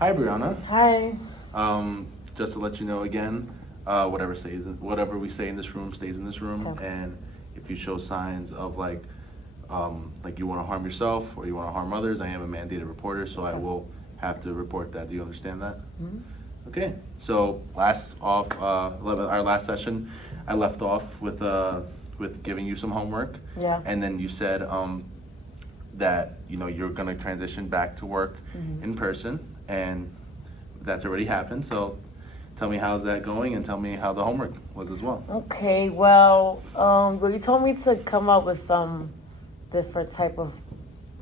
Hi, Brianna. Hi. Just to let you know again, whatever we say in this room stays in this room. Okay. And if you show signs of like you want to harm yourself or you want to harm others, I am a mandated reporter, so I will have to report that. Do you understand that? Mm-hmm. Okay. So our last session, I left off with giving you some homework. Yeah. And then you said that you're gonna transition back to work in person, and that's already happened. So tell me how's that going, and tell me how the homework was as well. Okay. Well, you told me to come up with some different type of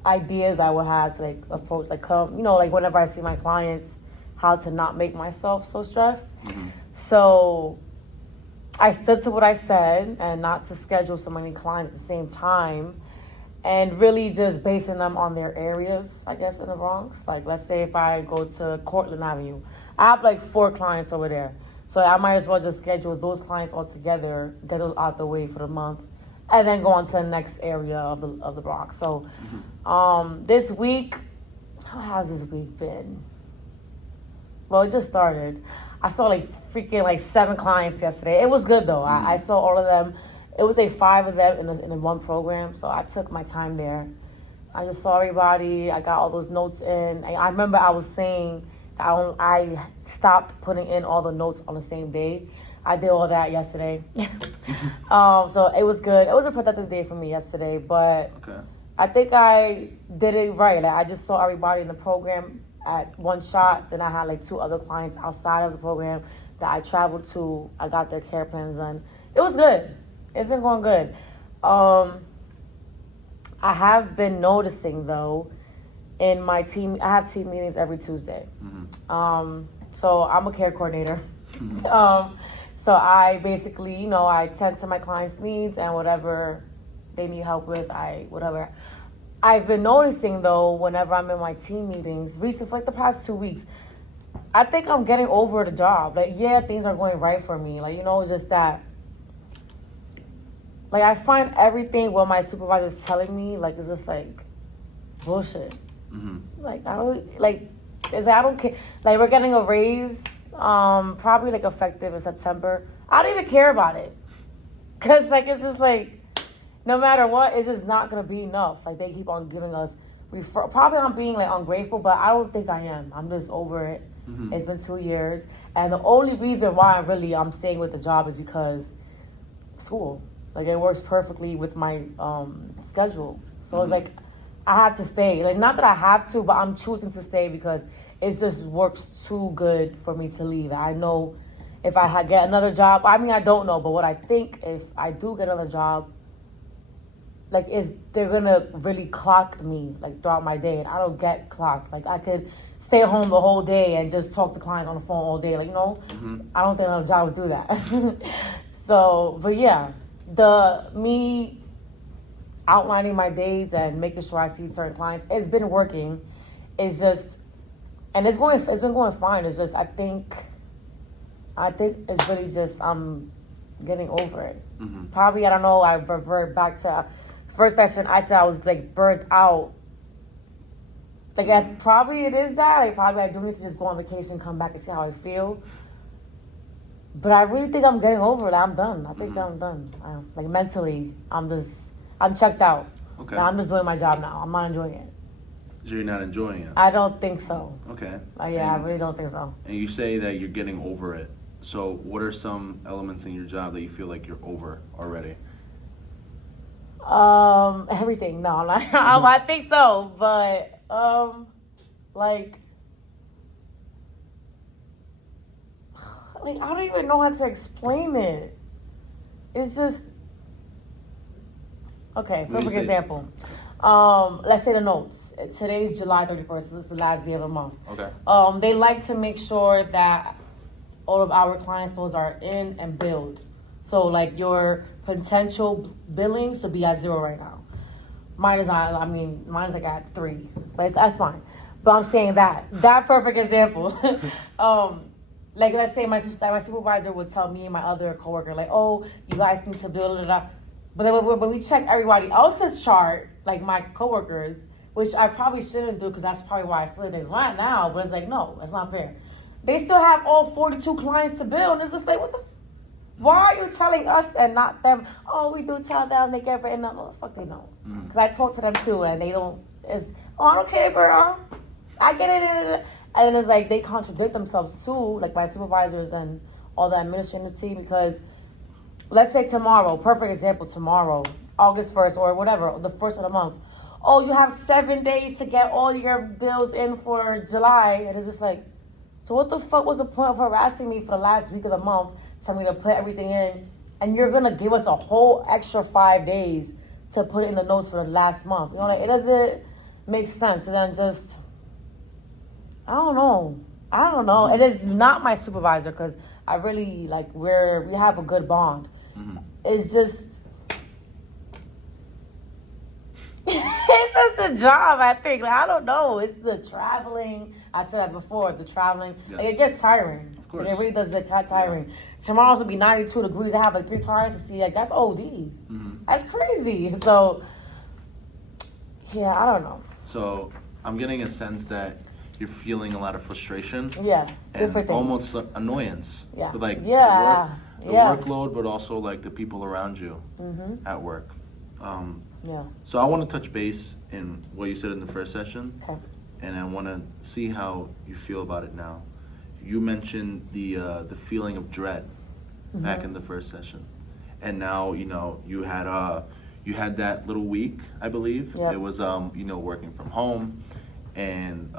ideas I would have to like approach, like whenever I see my clients, how to not make myself so stressed. Mm-hmm. So I stood to what I said and not to schedule so many clients at the same time, and really just basing them on their areas, I guess, in the Bronx. Like, let's say if I go to Cortland Avenue, I have like 4 clients over there. So I might as well just schedule those clients all together, get those out the way for the month, and then go on to the next area of the Bronx. So this week, how has this week been? Well, it just started. I saw freaking 7 clients yesterday. It was good though. I saw all of them. It was 5 of them in one program, so I took my time there. I just saw everybody. I got all those notes in. I remember I was saying that I stopped putting in all the notes on the same day. I did all that yesterday. So it was good. It was a productive day for me yesterday, but Okay. I think I did it right. I just saw everybody in the program at one shot. Then I had 2 other clients outside of the program that I traveled to. I got their care plans done. It was good. It's been going good. I have been noticing though, in my team, I have team meetings every Tuesday. Mm-hmm. So I'm a care coordinator. Mm-hmm. So I basically, I tend to my clients' needs and whatever they need help with, whatever. I've been noticing though, whenever I'm in my team meetings, recently, for the past 2 weeks, I think I'm getting over the job. Things are going right for me. It's just that, I find everything what my supervisor's telling me, it's just bullshit. Mm-hmm. I don't care. We're getting a raise, probably effective in September. I don't even care about it. Cause it's just no matter what, it's just not gonna be enough. They keep on giving us probably I'm being ungrateful, but I don't think I am. I'm just over it. Mm-hmm. It's been 2 years. And the only reason why I'm staying with the job is because school. It works perfectly with my schedule. So it's I have to stay. Not that I have to, but I'm choosing to stay because it just works too good for me to leave. I know if I get another job, I don't know, but what I think, if I do get another job, is they're gonna really clock me throughout my day, and I don't get clocked. I could stay home the whole day and just talk to clients on the phone all day. Mm-hmm. I don't think another job would do that. So, but yeah, me outlining my days and making sure I see certain clients, it's been working. It's just, and it's been going fine. It's just I think it's really just I'm getting over it. Mm-hmm. Probably, I don't know, I revert back to first session. I said I was burnt out. Probably it is that. Probably I do need to just go on vacation, come back and see how I feel. But I really think I'm getting over it. I'm done. I think I'm done. Mentally, I'm checked out. Okay. I'm just doing my job now. I'm not enjoying it. So you're not enjoying it? I don't think so. Okay. I really don't think so. And you say that you're getting over it. So what are some elements in your job that you feel like you're over already? Everything. No, I think so. But, I don't even know how to explain it. It's just, okay, perfect example. Let's say the notes. Today's July 31st, so it's the last day of the month. Okay. They like to make sure that all of our clients' notes are in and billed. So your potential billing should be at 0 right now. Mine is not, mine's at 3, but that's fine. But I'm saying that perfect example. Let's say my supervisor would tell me and my other coworker, oh, you guys need to build it up. But then when we check everybody else's chart, my coworkers, which I probably shouldn't do because that's probably why I feel things right now. But it's like, no, that's not fair. They still have all 42 clients to bill, and it's just like, why are you telling us and not them? Oh, we do tell them, they get written up. Oh, fuck, they know. Because I talk to them too, and they don't. I don't care, girl. I get it. And it's like they contradict themselves too, like my supervisors and all the administrative team, because let's say tomorrow, perfect example, tomorrow, August 1st or whatever, the first of the month. Oh, you have 7 days to get all your bills in for July. And it's just like, so what the fuck was the point of harassing me for the last week of the month, telling me to put everything in, and you're going to give us a whole extra 5 days to put it in the notes for the last month? You know, like, it doesn't make sense. And then just, I don't know. It is not my supervisor, because I really, like, we have a good bond. It's just, it's just a job, I think. Like, I don't know. It's the traveling. I said that before, the traveling. Yes. Like, it gets tiring. Of course. It really does get tiring. Yeah. Tomorrow's will be 92 degrees. I have like 3 clients to see. Like, that's OD. That's crazy. So, yeah, I don't know. So, I'm getting a sense that you're feeling a lot of frustration. Yeah. And almost annoyance. Yeah. With, like, yeah. the workload, but also like the people around you at work. Yeah. So I want to touch base in what you said in the first session, and I want to see how you feel about it now. You mentioned the feeling of dread back in the first session, and now you had that little week, I believe. Yep. It was working from home, and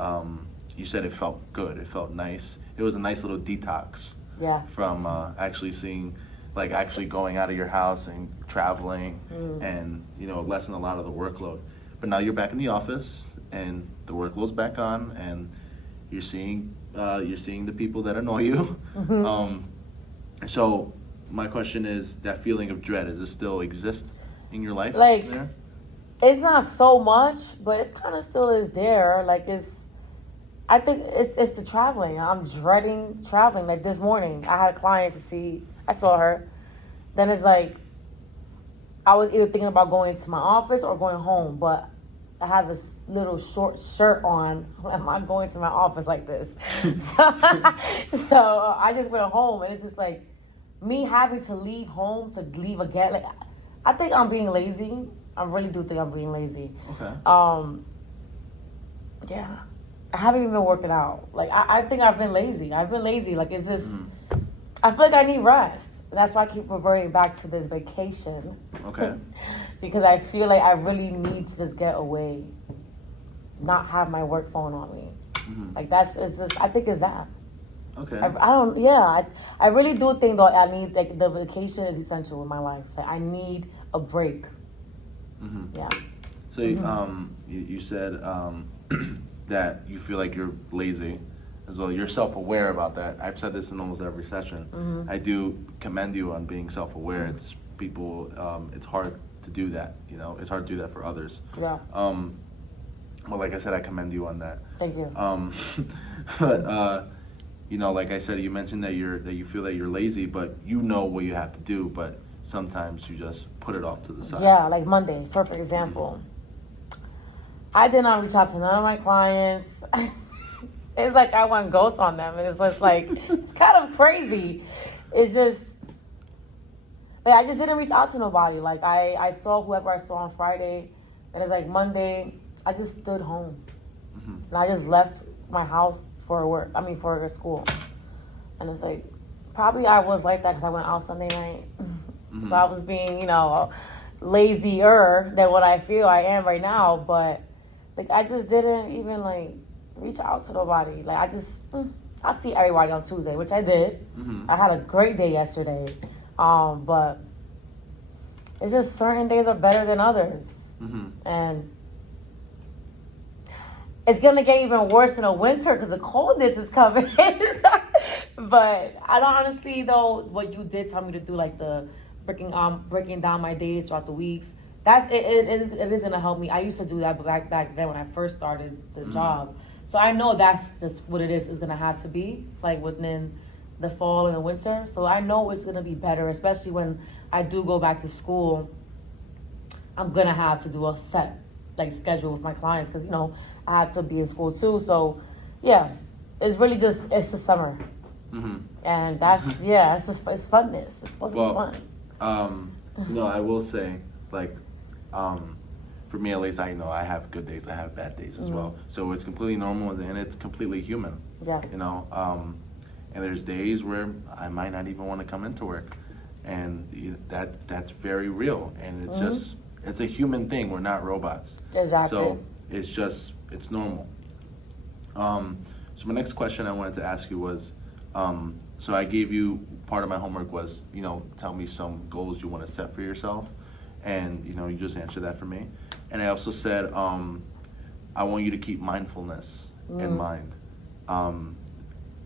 you said it felt good. It felt nice. It was a nice little detox. Yeah. From actually seeing, like, actually going out of your house and traveling and lessen a lot of the workload. But now you're back in the office and the workload's back on, and you're seeing the people that annoy you. So my question is, that feeling of dread, does it still exist in your life? Like, there? It's not so much, but it kind of still is there. Like, I think it's the traveling. I'm dreading traveling. Like, this morning, I had a client to see. I saw her. Then it's like, I was either thinking about going to my office or going home, but I have this little short shirt on. Am I going to my office like this? so I just went home, and it's just like me having to leave home to leave again. Like, I think I'm being lazy. I really do think I'm being lazy. Okay. Yeah. I haven't even been working out. Like, I think I've been lazy. Like, it's just, I feel like I need rest. That's why I keep reverting back to this vacation. Okay. Because I feel like I really need to just get away, not have my work phone on me. Like, I think it's that. Okay. I really do think, though, I need, like, the vacation is essential in my life. Like, I need a break. Yeah. So, you said, that you feel like you're lazy as well. You're self-aware about that. I've said this in almost every session. I do commend you on being self-aware. It's it's hard to do that. It's hard to do that for others. Yeah. Well, like I said, I commend you on that. Thank you. But like I said, you mentioned that you feel that you're lazy, but you know what you have to do. But sometimes you just put it off to the side. Yeah, like Monday, perfect example. I did not reach out to none of my clients. It's like I went ghost on them. And it's just like, it's kind of crazy. It's just, like, I just didn't reach out to nobody. Like, I saw whoever I saw on Friday, and it's like Monday, I just stood home. And I just left my house for school. And it's like, probably I was like that because I went out Sunday night. So I was being, lazier than what I feel I am right now. But, like, I just didn't even, like, reach out to nobody. Like, I see everybody on Tuesday, which I did. I had a great day yesterday. But it's just certain days are better than others. And it's going to get even worse in the winter because the coldness is coming. But I don't honestly, though, what you did tell me to do, like the breaking down my days throughout the weeks, it is going to help me. I used to do that back then when I first started the job. So I know that's just what it is going to have to be, like, within the fall and the winter. So I know it's going to be better, especially when I do go back to school. I'm going to have to do a set like schedule with my clients because I had to be in school too. So yeah, it's really just it's the summer, and that's it's funness. It's supposed to be fun. I will say like for me at least, I have good days, I have bad days as well. So it's completely normal and it's completely human. Yeah. And there's days where I might not even want to come into work, and that's very real. And it's just it's a human thing. We're not robots. Exactly. So it's normal. So my next question I wanted to ask you was, so I gave you part of my homework was tell me some goals you want to set for yourself, and you just answered that for me. And I also said I want you to keep mindfulness in mind,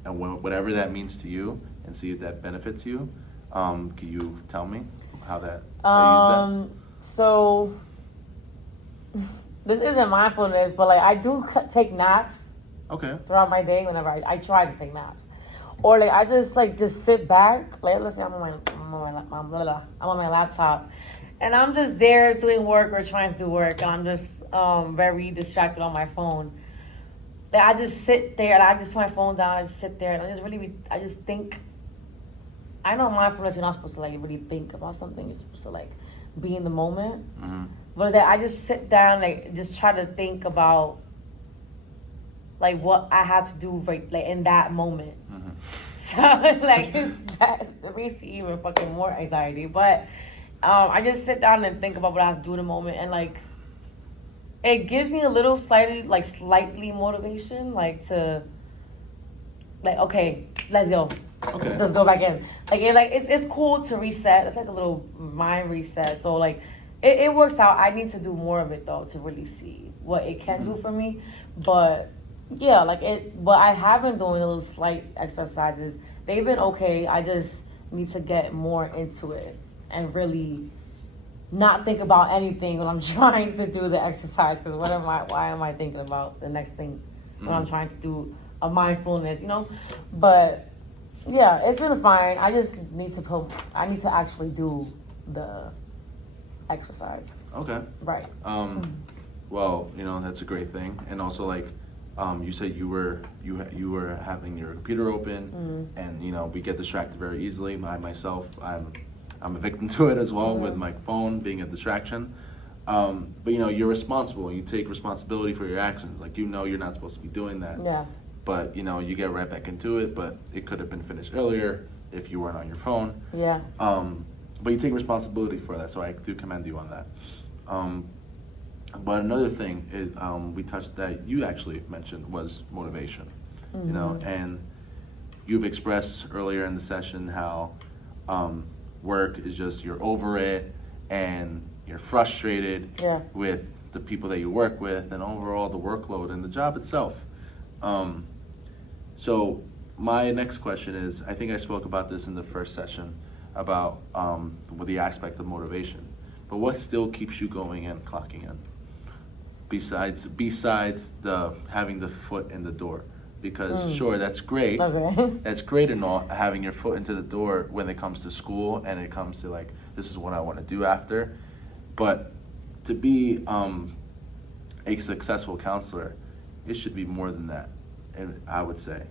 and whatever that means to you, and see if that benefits you. Can you tell me how you use that? So this isn't mindfulness, but like I do take naps. Okay. Throughout my day, whenever I try to take naps, or like I just sit back. Like let's say I'm on my laptop, and I'm just there doing work or trying to do work, and I'm just very distracted on my phone. Like I just sit there and I just put my phone down. I just sit there and I just think. I know mindfulness, you're not supposed to like really think about something. You're supposed to like be in the moment. But that I just sit down, like just try to think about like what I have to do right like in that moment. So like it makes you even fucking more anxiety. But I just sit down and think about what I have to do in the moment, and like it gives me a little slightly motivation, like to like okay, let's go. Okay. Let's go back in. It's cool to reset. It's like a little mind reset. So like it works out. I need to do more of it though to really see what it can do for me. But yeah, but I have been doing those slight exercises. They've been okay. I just need to get more into it and really not think about anything when I'm trying to do the exercise. Because why am I thinking about the next thing when I'm trying to do a mindfulness, But yeah, it's been fine. I just need to actually do the exercise. Okay. Right. Well, that's a great thing. And also like you said you were having your computer open, and we get distracted very easily. Myself, I'm a victim to it as well with my phone being a distraction. But you're responsible. You take responsibility for your actions. Like you're not supposed to be doing that. Yeah. But you get right back into it. But it could have been finished earlier if you weren't on your phone. Yeah. But you take responsibility for that, so I do commend you on that. But another thing is we touched that you actually mentioned was motivation. And you've expressed earlier in the session how work is just you're over it and you're frustrated with the people that you work with and overall the workload and the job itself. So my next question is, I think I spoke about this in the first session about with the aspect of motivation, but what still keeps you going and clocking in besides the having the foot in the door? Because sure, that's great. Okay. That's great and all, having your foot into the door when it comes to school and it comes to like, this is what I want to do after. But to be a successful counselor, it should be more than that, and I would say.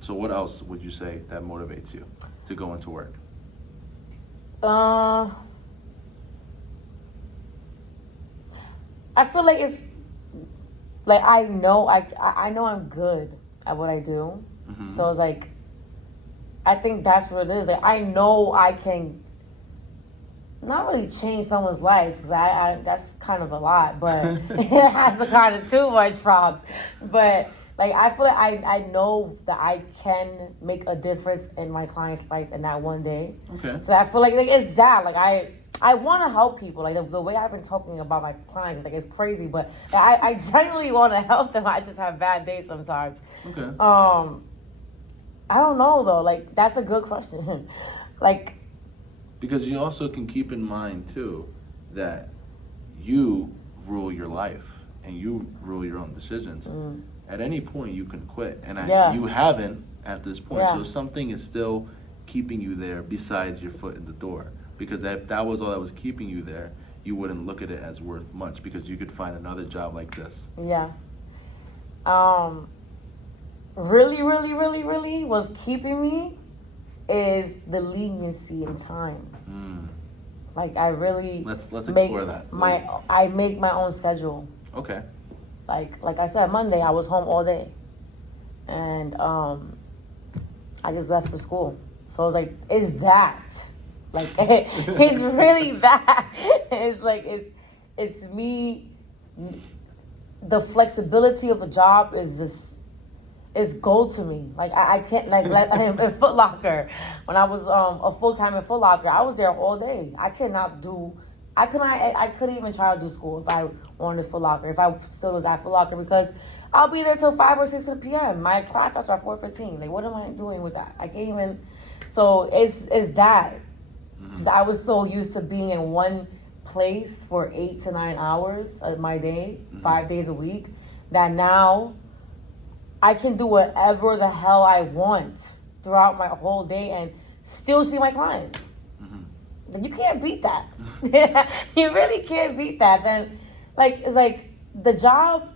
So what else would you say that motivates you to go into work? I feel like it's like I know I'm good at what I do. So it's like I think that's what it is. Like I know I can not really change someone's life because I that's kind of a lot, but it has to kind of too much props. But like I feel like I know that I can make a difference in my client's life in that one day. Okay. So I feel like it's that like I want to help people. Like the way I've been talking about my clients, like it's crazy, but I genuinely want to help them. I just have bad days sometimes. Okay. I don't know though. Like that's a good question. Like because you also can keep in mind too that you rule your life and you rule your own decisions. At any point you can quit, and you haven't at this point. So something is still keeping you there besides your foot in the door. Because if that was all that was keeping you there, you wouldn't look at it as worth much because you could find another job like this? Yeah. Really, really, really, really what's keeping me is the leniency in time. Like I really Let's explore that. I make my own schedule. Okay. Like I said, Monday I was home all day, and I just left for school. So I was like, it's that. Like it's really that. It's like it's me. The flexibility of a job is just. It's gold to me. Like I can't like in Foot Locker. When I was a full time in Foot Locker, I was there all day. I couldn't even try to do school if I wanted Foot Locker. If I still was at Foot Locker because I'll be there till 5 or 6 p.m. My class starts at 4:15. Like what am I doing with that? I can't even. So it's that. I was so used to being in one place for 8 to 9 hours of my day, 5 days a week, that now I can do whatever the hell I want throughout my whole day and still see my clients. You can't beat that. You really can't beat that. Then, it's like the job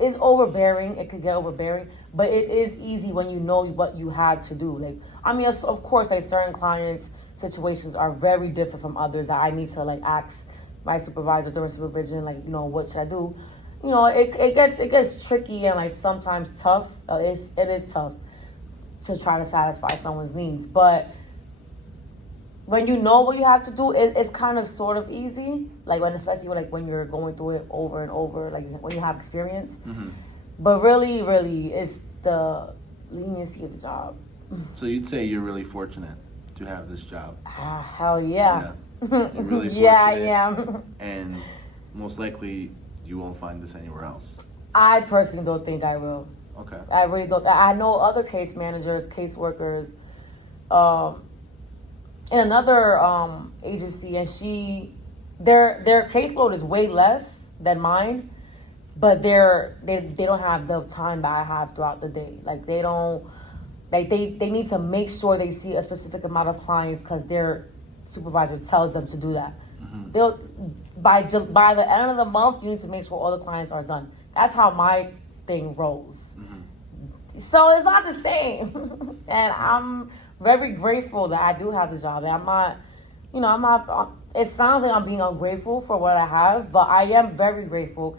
is overbearing. It could get overbearing, but it is easy when you know what you have to do. Like, I mean, of course, like certain clients' situations are very different from others. That I need to ask my supervisor during supervision, what should I do? It gets tricky and sometimes tough. It is tough to try to satisfy someone's needs, but when you know what you have to do, it's kind of sort of easy. Especially when you're going through it over and over, when you have experience. But really, really, it's the leniency of the job. So you'd say you're really fortunate to have this job? Hell yeah. You're really fortunate. Yeah, I am. And most likely you won't find this anywhere else. I personally don't think I will. Okay. I really don't. I know other case managers, caseworkers, in another agency, and their caseload is way less than mine, but they don't have the time that I have throughout the day. They don't. They need to make sure they see a specific amount of clients because their supervisor tells them to do that. They'll by the end of the month, you need to make sure all the clients are done. That's how my thing rolls. So it's not the same, and I'm very grateful that I do have this job. And I'm not. It sounds like I'm being ungrateful for what I have, but I am very grateful.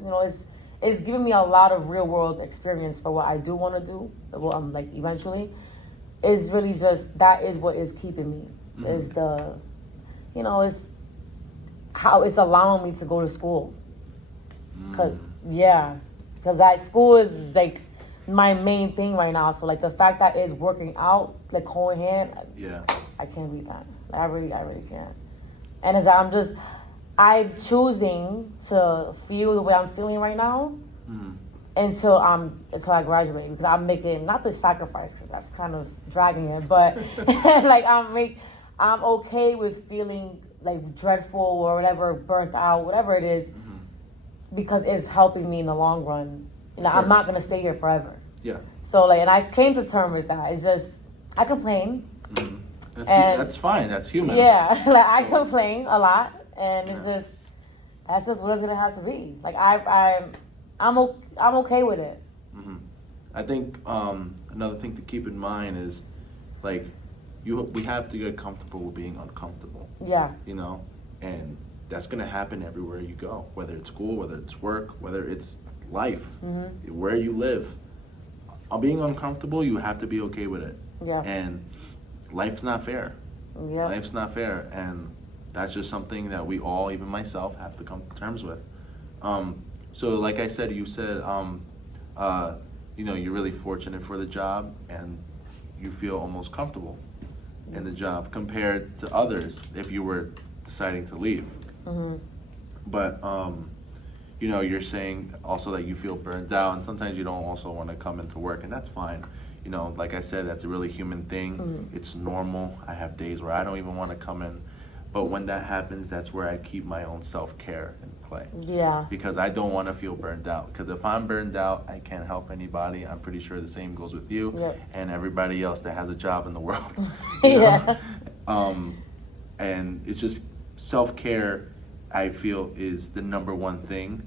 It's given me a lot of real world experience for what I do want to do. Eventually, it's really just that is what is keeping me. Is the, it's how it's allowing me to go to school. Because that school is my main thing right now. So the fact that it's working out whole hand, I can't beat that. I really can't. And I'm choosing to feel the way I'm feeling right now until I graduate, because I'm making not the sacrifice, because that's kind of dragging it, but I'm okay with feeling dreadful or whatever, burnt out, whatever it is, because it's helping me in the long run. I'm not gonna stay here forever. Yeah. So and I came to terms with that. It's just I complain. That's fine. That's human. Yeah, I complain a lot, and it's that's just what it's gonna have to be. I'm okay with it. I think another thing to keep in mind is we have to get comfortable with being uncomfortable. Yeah. And that's gonna happen everywhere you go, whether it's school, whether it's work, whether it's life, where you live. Being uncomfortable, you have to be okay with it. Yeah. And life's not fair. Yeah. Life's not fair, and that's just something that we all, even myself, have to come to terms with. So like I said, you said, you're really fortunate for the job, and you feel almost comfortable in the job compared to others if you were deciding to leave. But you're saying also that you feel burned out, and sometimes you don't also want to come into work, and that's fine. Like I said, that's a really human thing. It's normal. I have days where I don't even want to come in, but when that happens, that's where I keep my own self-care in play. Yeah. Because I don't want to feel burned out. Because if I'm burned out, I can't help anybody. I'm pretty sure the same goes with you and everybody else that has a job in the world. Yeah. And it's just self-care I feel is the number one thing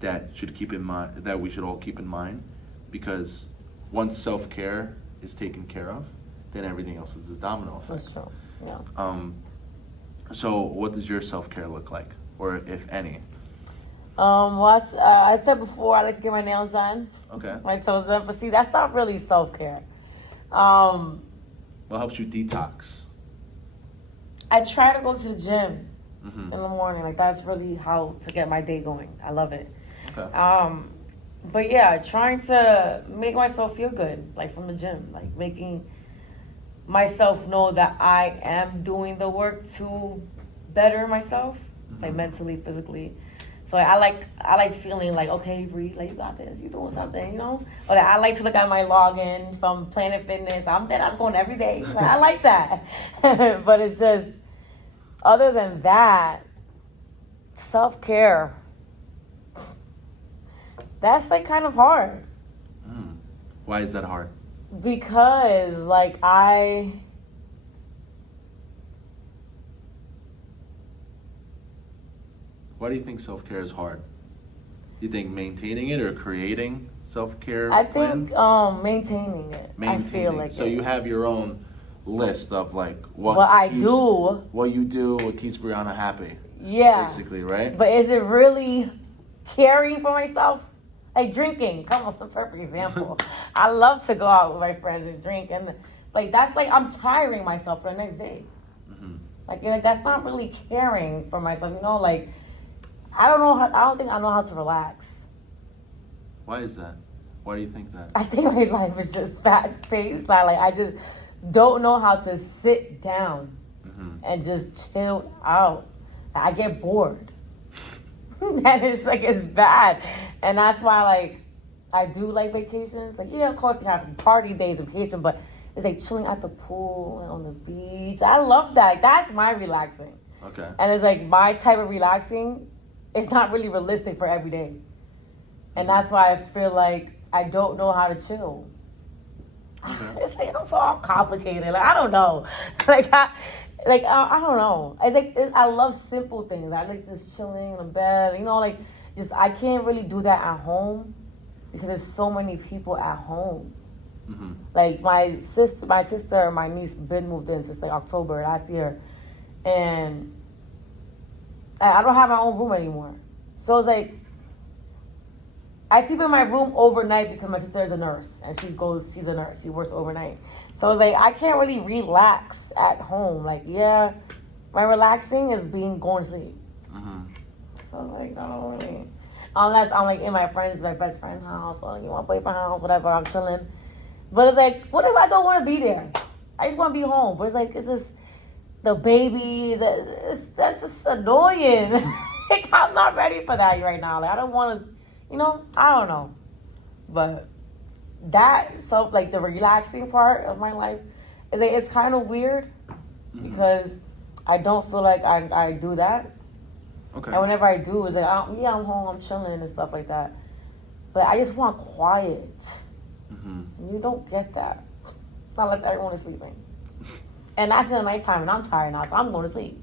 that should keep in mind, that we should all keep in mind, because once self-care is taken care of, then everything else is a domino effect. That's true. Yeah. So what does your self-care look like, or if any? Well, I said before, I like to get my nails done, Okay. my toes done, but see, that's not really self-care. What helps you detox? I try to go to the gym Mm-hmm. in the morning. Like, that's really how to get my day going. I love it. Okay. But yeah, trying to make myself feel good, like from the gym, like making myself know that I am doing the work to better myself, like mentally, physically. So I like feeling like, okay, Bree, like you got this, you doing something, you know. But I like to look at my login from Planet Fitness. I'm going every day. Like, I like that. But it's just, other than that, self-care, that's like kind of hard. Why is that hard? Because like why do you think self-care is hard? You think maintaining it or creating self-care I plans? think maintaining it. I feel like so it. you have your own list of like what you do, what keeps Brianna happy. Yeah. Basically, right? But is it really caring for myself? Like drinking, come on, a perfect example. I love to go out with my friends and drink, and like that's like I'm tiring myself for the next day. Like, you know, that's not really caring for myself, you know. Like I don't think I know how to relax. Why is that? Why do you think that? I think my life is just fast paced. Like I just don't know how to sit down and just chill out. I get bored. And it's bad. And that's why like I do like vacations. Like, yeah, of course we have party days and vacation, but it's like chilling at the pool and on the beach. I love that. That's my relaxing. Okay. And it's like my type of relaxing, it's not really realistic for every day. And that's why I feel like I don't know how to chill. Okay. It's like I'm so complicated. Like I don't know. I don't know. It's like I love simple things. I like just chilling in bed. You know, like just I can't really do that at home because there's so many people at home. Like my sister, my niece been moved in since like October last year, and I don't have my own room anymore. So it's like I sleep in my room overnight because my sister is a nurse and she's a nurse. She works overnight. So it's like I can't really relax at home. Like, yeah, my relaxing is going to sleep. So it's like, no, really. Unless I'm like in my best friend's house or my boyfriend's house, whatever, I'm chilling. But it's like, what if I don't want to be there? I just want to be home. But it's like, it's just the babies. That's just annoying. Like, I'm not ready for that right now. Like, I don't want to, you know, I don't know. But like the relaxing part of my life, is like, it's kind of weird because I don't feel like I do that. Okay. And whenever I do, it's like, I'm home, I'm chilling and stuff like that. But I just want quiet. You don't get that unless everyone is sleeping. And that's in the nighttime, and I'm tired now, so I'm going to sleep.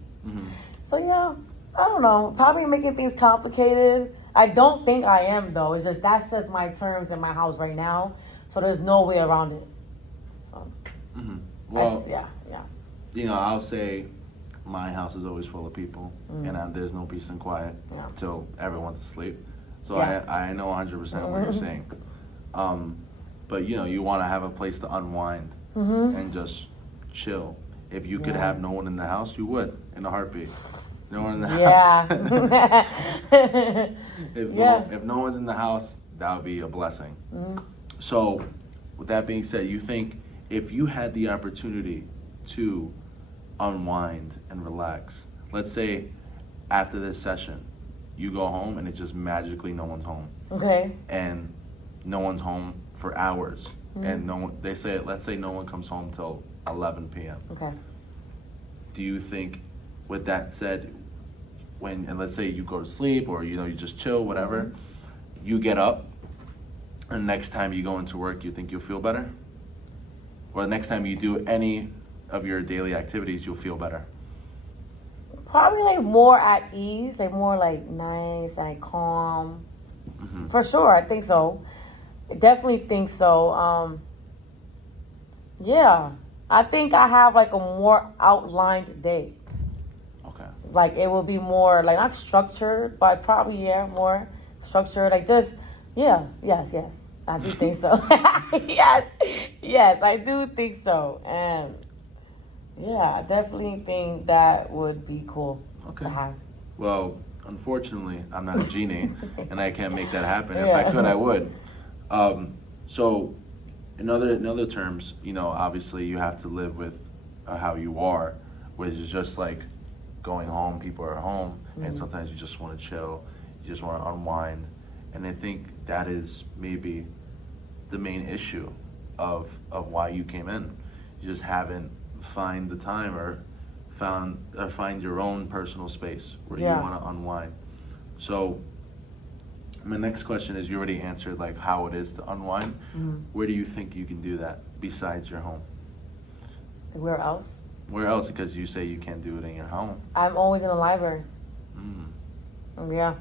So yeah, I don't know. Probably making things complicated. I don't think I am though. It's just that's just my terms in my house right now. So there's no way around it. So, Well, yeah. You know, I'll say my house is always full of people, and there's no peace and quiet until everyone's asleep. So I know 100% what you're saying. But you know, you want to have a place to unwind and just chill. If you could have no one in the house, you would in a heartbeat. No one in the house. If no one's in the house, that would be a blessing. So, with that being said, you think if you had the opportunity to unwind and relax, let's say after this session, you go home and it just magically no one's home. Okay. And no one's home for hours. And let's say no one comes home till 11 p.m. Okay. Do you think, with that said, and let's say you go to sleep or you just chill, whatever, you get up and next time you go into work, you think you'll feel better? Or the next time you do any of your daily activities, you'll feel better? Probably like more at ease, like more like nice and like calm. Mm-hmm. For sure, I think so. I definitely think so. Yeah, I think I have like a more outlined day. Okay. Like it will be more like not structured, but probably more structured. Like just yes. I do think so. yes, I do think so. And yeah, I definitely think that would be cool Okay. to have. Well, unfortunately, I'm not a genie, and I can't make that happen. If Yeah. I could, I would. So, in other terms, obviously you have to live with how you are, which is just like going home. People are home, and sometimes you just want to chill, you just want to unwind, and I think that is maybe the main issue of why you came in. You just haven't find the time or find your own personal space where you want to unwind. So my next question is, you already answered like how it is to unwind. Where do you think you can do that besides your home? Where else? Where else? Because you say you can't do it in your home. I'm always in the library. Yeah.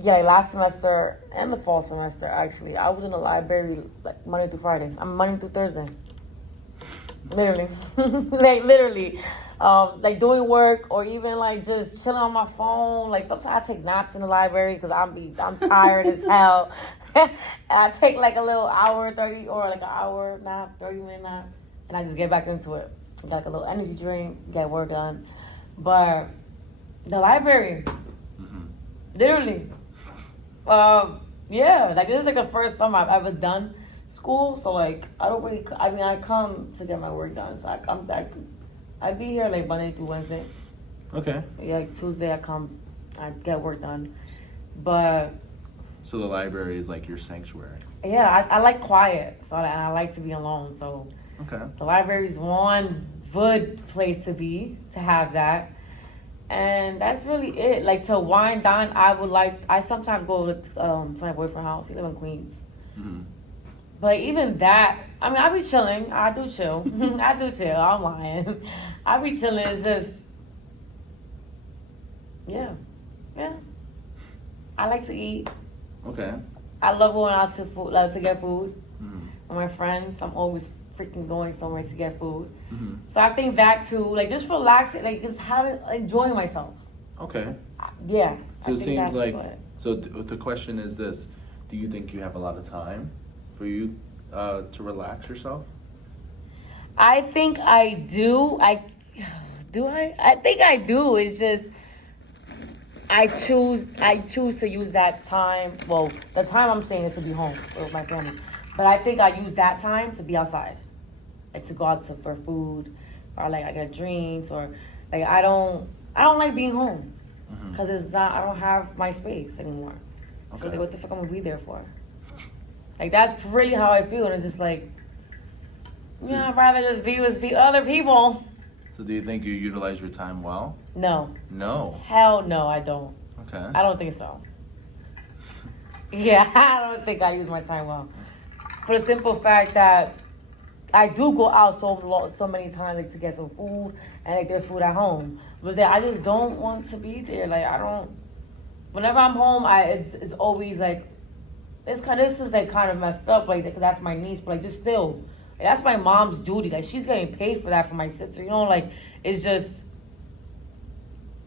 Yeah, last semester and the fall semester, actually, I was in the library like Monday through Friday. I'm Monday through Thursday. Literally. Like, literally. Like, doing work or even, like, just chilling on my phone. Like, sometimes I take naps in the library because I'm tired as hell. And I take, like, a little hour, 30, or, like, an hour nap, 30-minute nap, and I just get back into it. Get, like, a little energy drink, get work done. But the library, literally. Yeah, like this is like the first summer I've ever done school, so like I come to get my work done, so I come back. I be here like Monday through Wednesday. Okay. Yeah, like Tuesday I get work done, but. So the library is like your sanctuary. Yeah, I like quiet, and I like to be alone, so. Okay. The library is one good place to have that. And that's really it. Like, to wind down, I sometimes go to my boyfriend's house. He lives in Queens. But even that, I mean, I be chilling. I do chill. I do chill. I'm lying. I be chilling. It's just, yeah. I like to eat. Okay. I love going out to get food with my friends. I'm always freaking going somewhere to get food. So I think back to like just relaxing, like just enjoying myself. Okay. Yeah. So it seems like so. The question is this: do you think you have a lot of time for you to relax yourself? I think I do. I think I do. It's just I choose to use that time. Well, the time I'm saying is to be home with my family, but I think I use that time to be outside. Like to go out for food, or like I get drinks, or like I don't like being home because I don't have my space anymore. Okay. So like, what the fuck I'm gonna be there for? Like that's really how I feel, and it's just like, I'd rather just be with other people. So do you think you utilize your time well? No. No. Hell no, I don't. Okay. I don't think so. Yeah, I don't think I use my time well, for the simple fact that I do go out so many times like to get some food, and like there's food at home. But then I just don't want to be there. Like I don't. Whenever I'm home, it's always like this is like kind of messed up. Like because that's my niece, but like just still, like, that's my mom's duty. Like she's getting paid for that for my sister. You know, like it's just.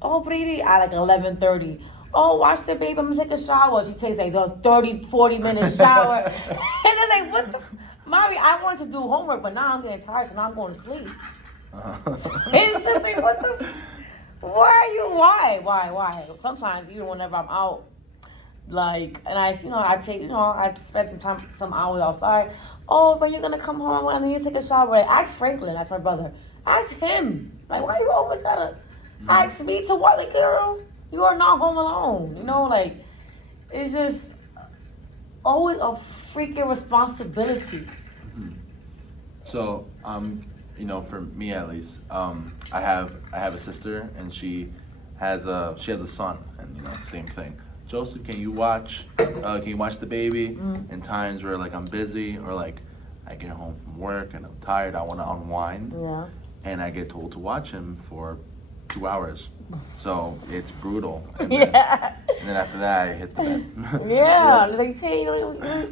Oh, pretty at like 11:30. Oh, watch the baby. I'm gonna take a shower. She takes like the 40-minute shower, and it's like what the. Mommy, I wanted to do homework, but now I'm getting tired, so now I'm going to sleep. It's just like, what the? Why? Sometimes, even whenever I'm out, like, and I spend some hours outside. Oh, but you're gonna come home and then you take a shower. Like, ask Franklin, that's my brother. Ask him. Like, why you always gotta ask me to what? Like, girl, you are not home alone. You know, like, it's just always a freaking responsibility. So, for me at least, I have a sister, and she has a son, and same thing. Joseph, can you watch the baby? In times where like I'm busy or like I get home from work and I'm tired, I want to unwind. Yeah. And I get told to watch him for 2 hours. So it's brutal. And Yeah. and then after that, I hit the bed. Yeah. It's like, hey,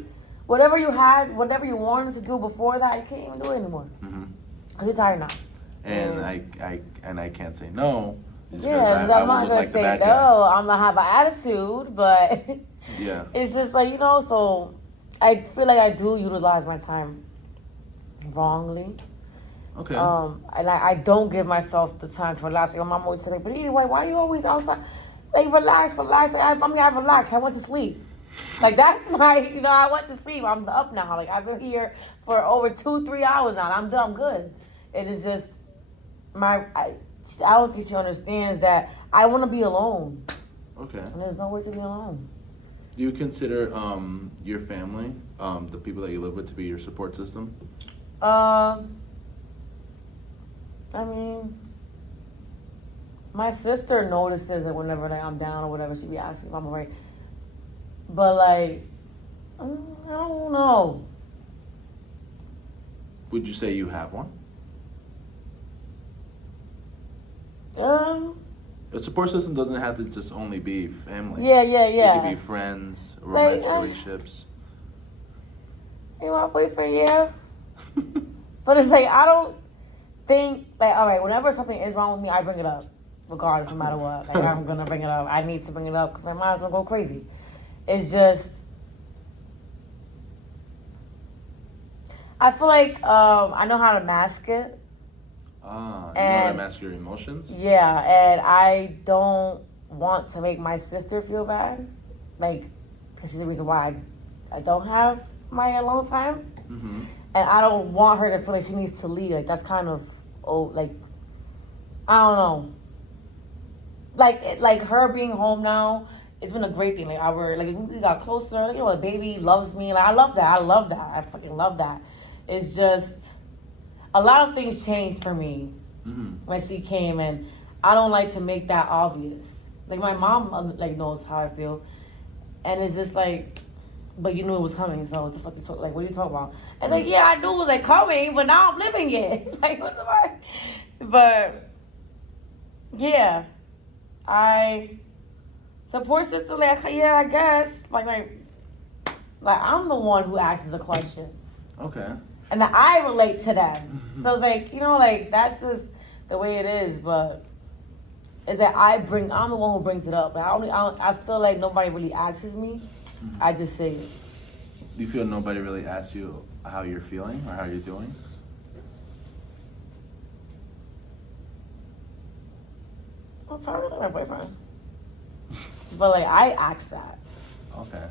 whatever you had, whatever you wanted to do before that, you can't even do it anymore. Mm-hmm. Because you're tired now. And I can't say no. Just Yeah, I I'm not would look gonna like the say bad no. guy. I'm gonna have an attitude, but Yeah. it's just like, so I feel like I do utilize my time wrongly. Okay. And I don't give myself the time to relax. Like, my mom always said, but anyway, why are you always outside? Like, relax. Like, I relaxed. I went to sleep. Like, that's my, I went to sleep. I'm up now. Like, I've been here for over 2-3 hours now. I'm done. I'm good. It is just I don't think she understands that I want to be alone. Okay. And there's no way to be alone. Do you consider your family, the people that you live with, to be your support system? I mean, my sister notices it whenever I'm down or whatever. She be asking if I'm alright. But like, I don't know. Would you say you have one? A support system doesn't have to just only be family. Yeah. It could be friends, romantic relationships. My boyfriend, yeah. But it's like, I don't think, like, all right, whenever something is wrong with me, I bring it up, regardless, no matter what. Like, I'm gonna bring it up. I need to bring it up because my mind's gonna go crazy. It's just, I feel like I know how to mask it. You know how to mask your emotions? Yeah, and I don't want to make my sister feel bad, like, because she's the reason why I don't have my alone time. Mm-hmm. And I don't want her to feel like she needs to leave. Like, that's kind of, like, I don't know. Like her being home now, it's been a great thing. Like, we got closer. The baby loves me. Like, I love that. I fucking love that. It's just, a lot of things changed for me when she came, and I don't like to make that obvious. Like, my mom, knows how I feel. And it's just like, but you knew it was coming, so what the fuck what are you talking about? And like, yeah, I knew it was coming, but now I'm living it. Like, what the fuck? But yeah, support system. Like, yeah, I guess. Like I'm the one who asks the questions. Okay. And then I relate to them. So it's like, that's just the way it is. But is that I'm the one who brings it up. Like, I feel like nobody really asks me. I just say it. Do you feel nobody really asks you how you're feeling or how you're doing? Well, probably not my boyfriend. But like, I ask that. Okay.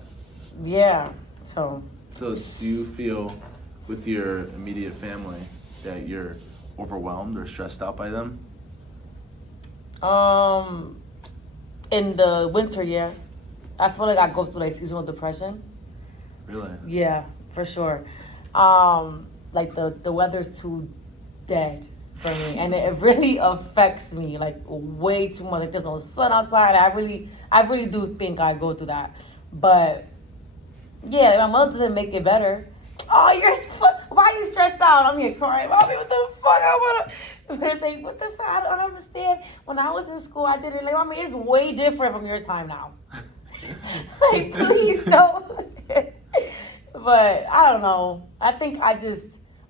Yeah. So do you feel with your immediate family that you're overwhelmed or stressed out by them? In the winter, yeah. I feel like I go through seasonal depression. Really? Yeah, for sure. Like the weather's too dead for me, and it really affects me way too much. Like, there's no sun outside. I really do think I go through that. But yeah, my mother doesn't make it better. Oh, why are you stressed out? I'm here crying. Mommy, what the fuck? It's like, what the fuck? I don't understand. When I was in school, I did it. Like, Mommy, it's way different from your time now. Like, please don't. But I don't know. I think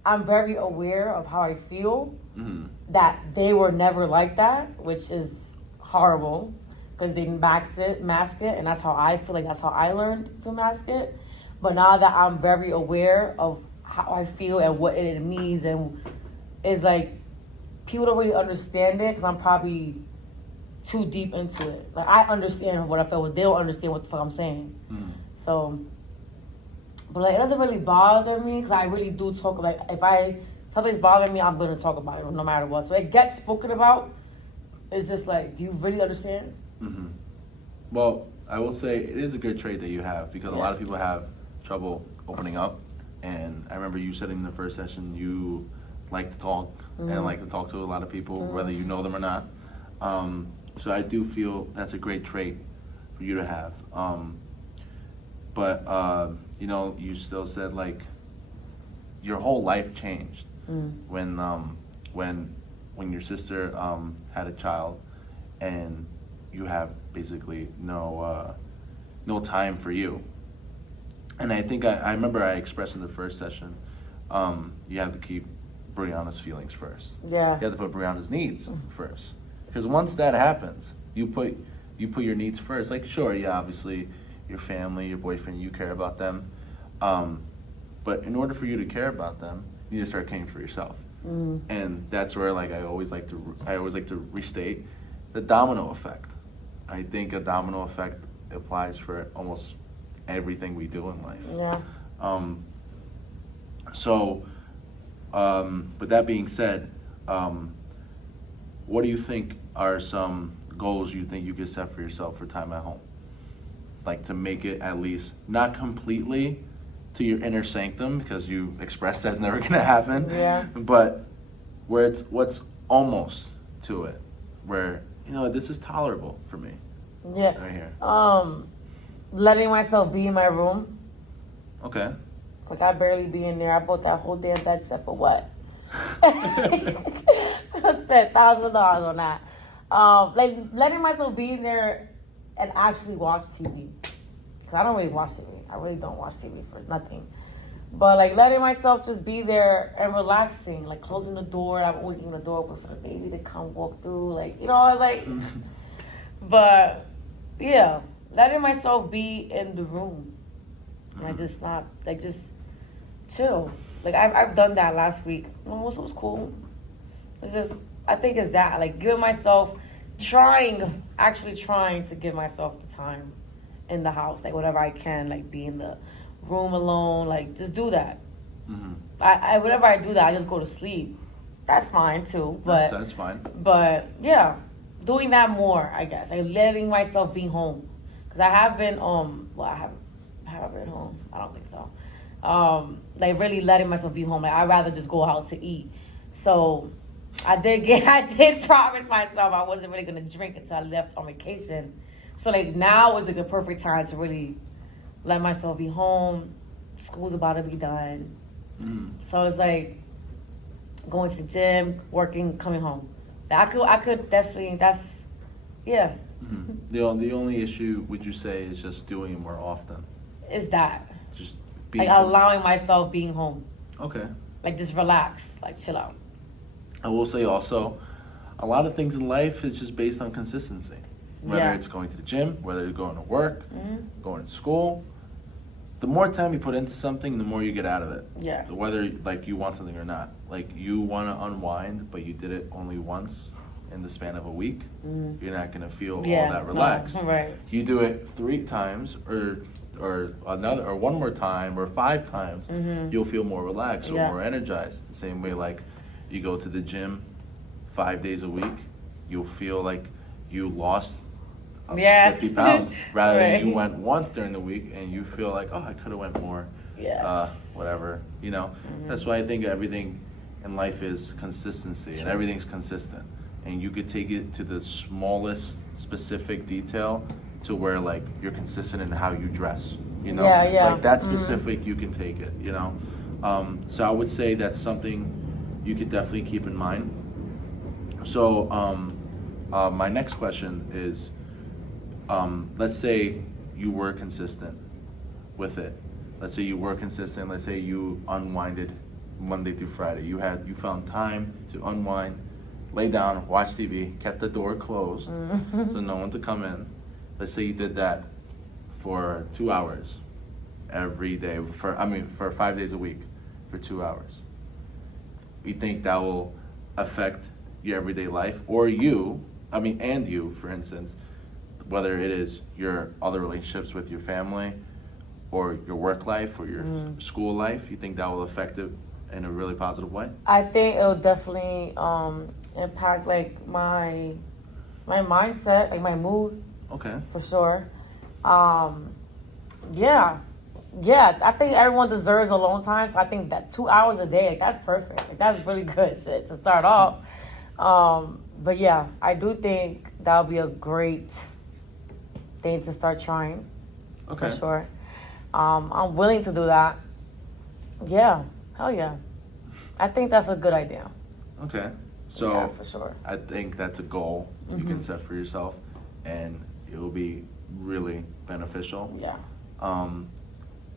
I'm very aware of how I feel. Mm-hmm. That they were never like that, which is horrible because they mask it, and that's how I feel. Like, that's how I learned to mask it. But now that I'm very aware of how I feel and what it means, and it's like, people don't really understand it because I'm probably too deep into it. Like, I understand what I feel, but they don't understand what the fuck I'm saying. So, but it doesn't really bother me because I really do talk. Like, if something's bothering me, I'm gonna talk about it no matter what. So it gets spoken about. It's just like, do you really understand? Mm-hmm. Well, I will say it is a good trait that you have because a lot of people have trouble opening up. And I remember you said in the first session you like to talk and like to talk to a lot of people, whether you know them or not. So I do feel that's a great trait for you to have. But you still said your whole life changed when your sister had a child, and you have basically no time for you. And I think I remember I expressed in the first session, you have to keep Brianna's feelings first. Yeah. You have to put Brianna's needs first. Because once that happens, you put your needs first. Like, sure, yeah, obviously your family, your boyfriend, you care about them. But in order for you to care about them, you need to start caring for yourself. And that's where, like, I always like to restate the domino effect. I think a domino effect applies for almost everything we do in life. Yeah. With that being said, what do you think are some goals you think you could set for yourself for time at home? Like, to make it at least not completely to your inner sanctum, because you expressed that's never gonna happen. Yeah. But where it's what's almost to it, where this is tolerable for me. Yeah. Right here. Letting myself be in my room. Okay. Like, I barely be in there. I bought that whole damn bed set for what? I spent $1,000 on that. Like, letting myself be in there and actually watch TV. Because I don't really watch TV. I really don't watch TV for nothing. But, like, letting myself just be there and relaxing. Like, closing the door. I'm always leaving the door open for the baby to come walk through. Like, like... But, yeah. Letting myself be in the room. And just not... Like, just chill. Like, I've done that last week. It was cool. I think it's that. Like, giving myself... actually trying to give myself the time in the house, like whatever I can, like be in the room alone, like just do that. Whenever I do that, I just go to sleep. That's fine too, but that's fine. But yeah, doing that more, I guess, like letting myself be home, because I have been have I been home? I don't think so. Like really letting myself be home. Like I'd rather just go out to eat. So I did promise myself I wasn't really gonna drink until I left on vacation. So like now is like the perfect time to really let myself be home. School's about to be done. So it's like going to the gym, working, coming home. Like I could definitely, yeah. The only issue, would you say, is just doing it more often? Is that. Just being like allowing myself being home. Okay. Like just relax, like chill out. I will say also, a lot of things in life is just based on consistency. Whether it's going to the gym, whether it's going to work, going to school. The more time you put into something, the more you get out of it. Yeah. Whether like you want something or not. Like you want to unwind, but you did it only once in the span of a week. You're not gonna feel all that relaxed. No, right. You do it 3 times or one more time or 5 times, you'll feel more relaxed or more energized. The same way, like you go to the gym 5 days a week, you'll feel like you lost 50 pounds rather than you went once during the week and you feel like, oh, I could have went more. Whatever, That's why I think everything in life is consistency, and everything's consistent. And you could take it to the smallest specific detail to where like you're consistent in how you dress, like that specific, you can take it, So I would say that's something you could definitely keep in mind. So my next question is, let's say you were consistent with it. Let's say you were consistent. Let's say you unwinded Monday through Friday. You found time to unwind, lay down, watch TV, kept the door closed so no one to come in. Let's say you did that for 2 hours every day for 5 days a week for 2 hours. You think that will affect your everyday life, or you, for instance, whether it is your other relationships with your family or your work life or your school life, you think that will affect it in a really positive way? I think it'll definitely impact like my mindset, like my mood. Okay. For sure. Yes, I think everyone deserves alone time, so I think that 2 hours a day, like, that's perfect. Like, that's really good shit to start off. But yeah, I do think that'll be a great thing to start trying. Okay. For sure. I'm willing to do that. Yeah. Hell yeah. I think that's a good idea. Okay. So yeah, for sure. I think that's a goal you can set for yourself, and it will be really beneficial. Yeah.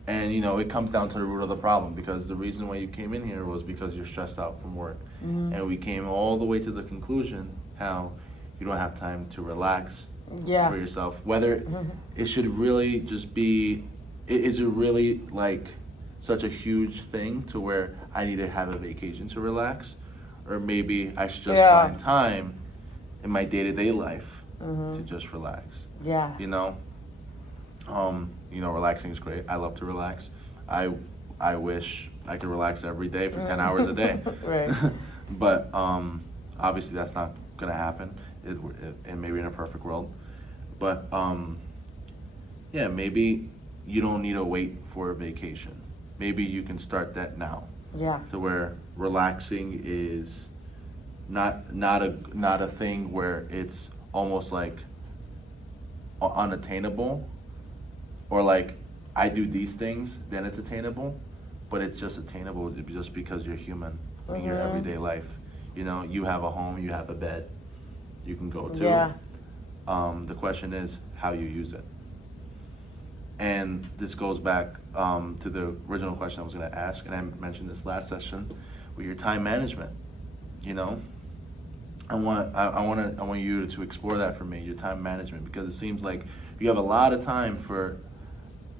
And it comes down to the root of the problem, because the reason why you came in here was because you're stressed out from work. And we came all the way to the conclusion how you don't have time to relax for yourself. Whether it should really just be, is it really like such a huge thing to where I need to have a vacation to relax? Or maybe I should just find time in my day-to-day life to just relax. Yeah. Relaxing is great. I love to relax. I wish I could relax every day for 10 hours a day. Right. But obviously that's not gonna happen. And maybe in a perfect world. But maybe you don't need to wait for a vacation. Maybe you can start that now. Yeah. To where relaxing is not a thing where it's almost like unattainable, or like I do these things, then it's attainable, but it's just attainable just because you're human in your everyday life. You have a home, you have a bed you can go to. Yeah. The question is how you use it. And this goes back to the original question I was going to ask, and I mentioned this last session with your time management. I want you to explore that for me, your time management, because it seems like you have a lot of time for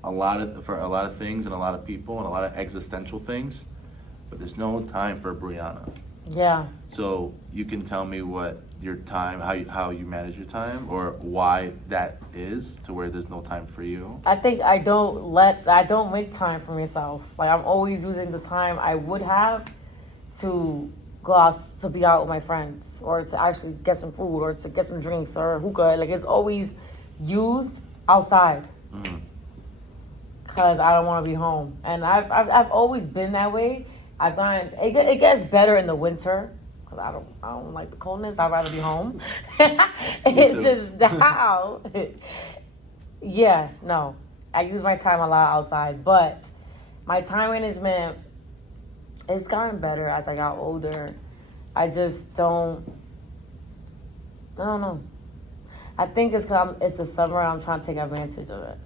a lot of things and a lot of people and a lot of existential things, but there's no time for Brianna. Yeah. So you can tell me what your time, how you manage your time, or why that is to where there's no time for you. I think I don't make time for myself. Like, I'm always using the time I would have to go out, to be out with my friends, or to actually get some food, or to get some drinks, or hookah. Like, it's always used outside. Because I don't want to be home. And I've always been that way. I find it gets better in the winter, because I don't like the coldness. I'd rather be home. It's just now. Yeah, no. I use my time a lot outside, but my time management, it's gotten better as I got older. I just don't know. I think it's because it's the summer, I'm trying to take advantage of it.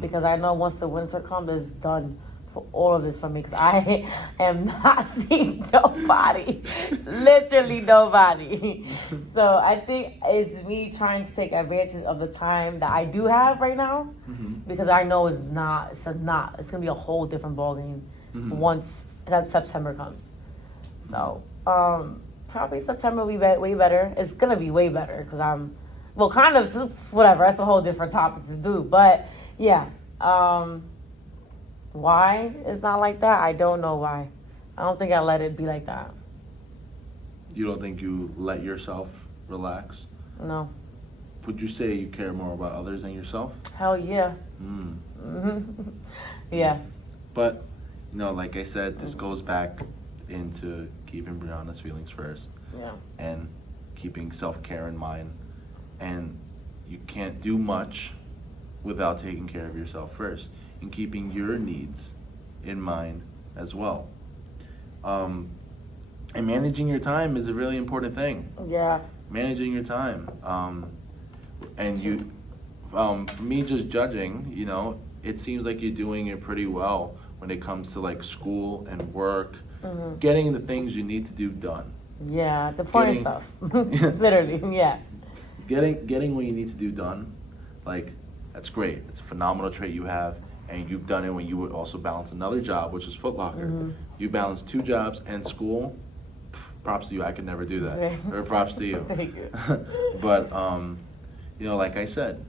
Because I know once the winter comes, it's done for all of this for me, because I am not seeing nobody, literally nobody. So I think it's me trying to take advantage of the time that I do have right now, because I know it's gonna be a whole different ballgame once that September comes. So probably September will be way better. It's gonna be way better because kind of whatever. That's a whole different topic to do, but yeah. Why it's not like that? I don't know why. I don't think I let it be like that. You don't think you let yourself relax? No. Would you say you care more about others than yourself? Hell yeah. Yeah. But, like I said, this goes back into keeping Brianna's feelings first. Yeah. And keeping self-care in mind. And you can't do much without taking care of yourself first and keeping your needs in mind as well. And managing your time is a really important thing. Yeah. Managing your time. And for me just judging, it seems like you're doing it pretty well when it comes to like school and work, getting the things you need to do done. Yeah, the important stuff. Literally, yeah. Getting what you need to do done, like, that's great. It's a phenomenal trait you have, and you've done it when you would also balance another job, which is Foot Locker. You balance 2 jobs and school. Props to you. I could never do that. Or props to you. Thank you. But like I said,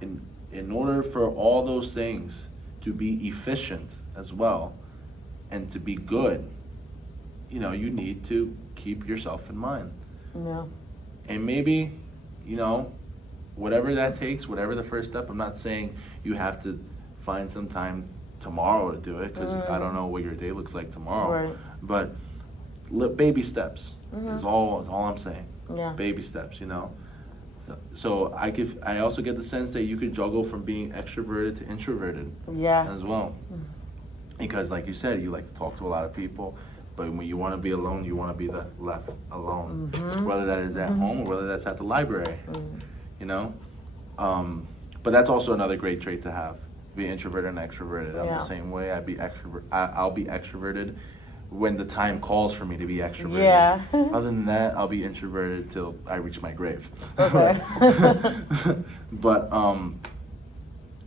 in order for all those things to be efficient as well, and to be good, you need to keep yourself in mind. Yeah. And maybe, whatever that takes, whatever the first step, I'm not saying you have to find some time tomorrow to do it, because I don't know what your day looks like tomorrow. Right. But baby steps is all I'm saying. Yeah. Baby steps, So I also get the sense that you could juggle from being extroverted to introverted. Yeah. As well. Because like you said, you like to talk to a lot of people, But when you want to be alone, you want to be left alone, Mm-hmm. whether that is at home or whether that's at the library. Mm. You know, but that's also another great trait to have: be introverted and extroverted. I'm Yeah. the same way. I'll be extroverted when the time calls for me to be extroverted. Yeah. Other than that, I'll be introverted till I reach my grave. Okay.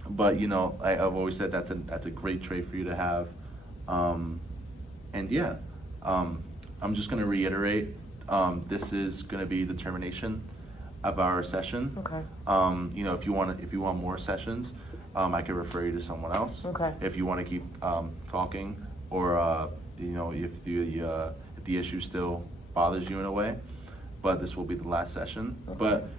But you know, I've always said that's a great trait for you to have. And yeah, I'm just gonna reiterate. This is gonna be the termination of our session. Okay. You know, if you want more sessions, I could refer you to someone else. Okay. If you want to keep talking, or you know, if the issue still bothers you in a way, but this will be the last session. Okay. But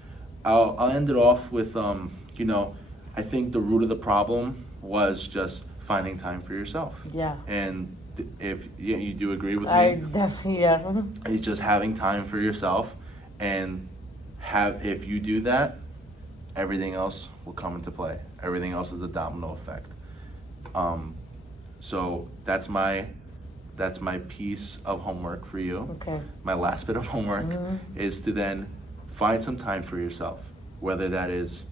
I'll end it off with you know, I think the root of the problem was just finding time for yourself. Yeah. And if you do agree with I me, definitely, yeah. it's just having time for yourself, and if you do that, everything else will come into play. Everything else is a domino effect. So that's my piece of homework for you. Okay. My last bit of homework Mhm. is to then find some time for yourself, whether that is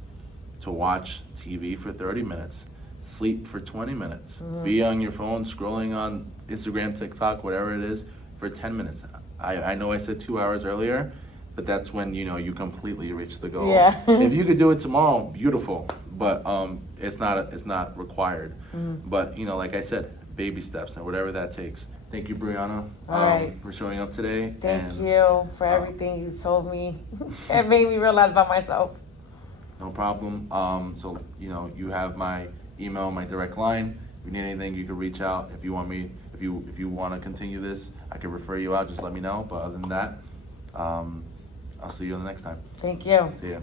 to watch TV for 30 minutes, sleep for 20 minutes, be on your phone scrolling on Instagram, TikTok, whatever it is, for 10 minutes. I know I said 2 hours earlier, but that's when, you know, you completely reach the goal. Yeah. If you could do it tomorrow, beautiful, but it's not required. But, you know, like I said, baby steps and whatever that takes. Thank you, Brianna, All right. for showing up today. Thank and, you for everything you told me. It made me realize about myself. No problem. So, you know, you have my email, my direct line. If you need anything, you can reach out. If you want to continue this, I can refer you out. Just let me know. But other than that, I'll see you on the next time. Thank you. See ya.